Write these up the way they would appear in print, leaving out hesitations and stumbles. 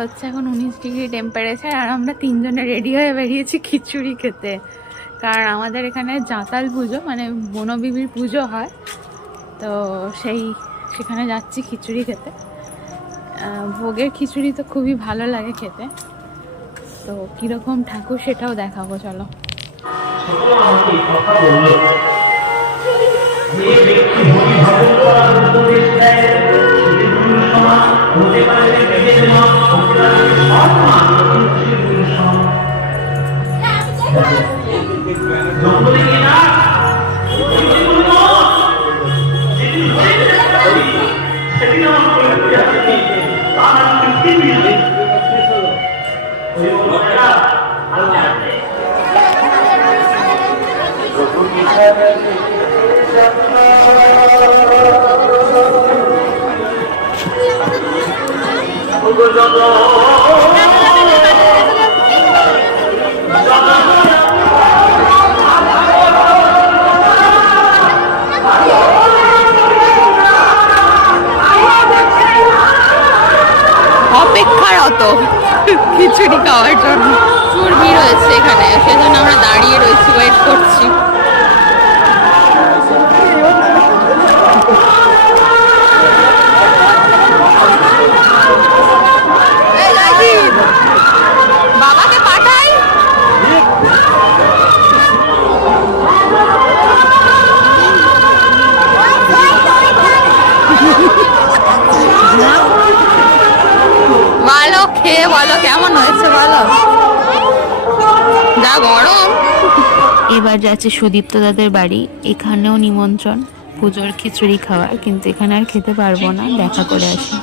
হচ্ছে এখন 19 degree temperature, আর আমরা তিনজনে রেডি হয়ে বেরিয়েছি খিচুড়ি খেতে। কারণ আমাদের এখানে জাঁতাল পুজো মানে বনবিবির পুজো হয়, তো সেখানে যাচ্ছি খিচুড়ি খেতে। ভোগের খিচুড়ি তো খুবই ভালো লাগে খেতে, তো কিরকম ঠাকুর সেটাও দেখাবো, চলো। অপেক্ষারত খিচুড়ি খাওয়ার জন্য প্রচুর ভিড় হয়েছে এখানে, সেজন্য আমরা দাঁড়িয়ে রয়েছি, ওয়েট করছি। বাবাকে পাঠাই। ভালো খেয়ে বলো কেমন হয়েছে, বলো। যা গরম। এবার যাচ্ছে সুদীপ্ত দাদের বাড়ি, এখানেও নিমন্ত্রণ পুজোর খিচুড়ি খাওয়ার, কিন্তু এখানে আর খেতে পারবো না, দেখা করে আসি।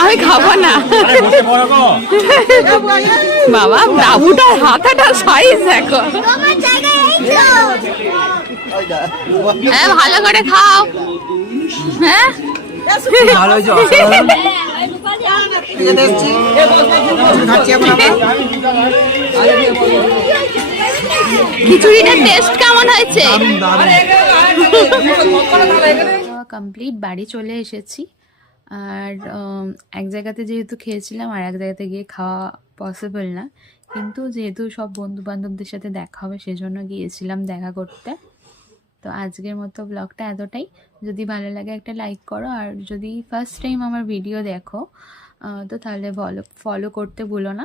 আমি খাবো না বাবা, বাবুটার হাতাটা সাইজ দেখো। হ্যাঁ ভালো করে খাও। হ্যাঁ খিচুড়িটার টেস্ট কেমন হয়েছে? কমপ্লিট, বাড়ি চলে এসেছি। আর এক জায়গাতে যেহেতু খেয়েছিলাম আর এক জায়গাতে গিয়ে খাওয়া পসিবল না, কিন্তু যেহেতু সব বন্ধু বান্ধবদের সাথে দেখা হবে সেজন্য গিয়েছিলাম দেখা করতে। তো আজকের মতো ব্লগটা এতটাই। যদি ভালো লাগে একটা লাইক করো, আর যদি ফার্স্ট টাইম আমার ভিডিও দেখো তো তাহলে ফলো করতে ভুলো না।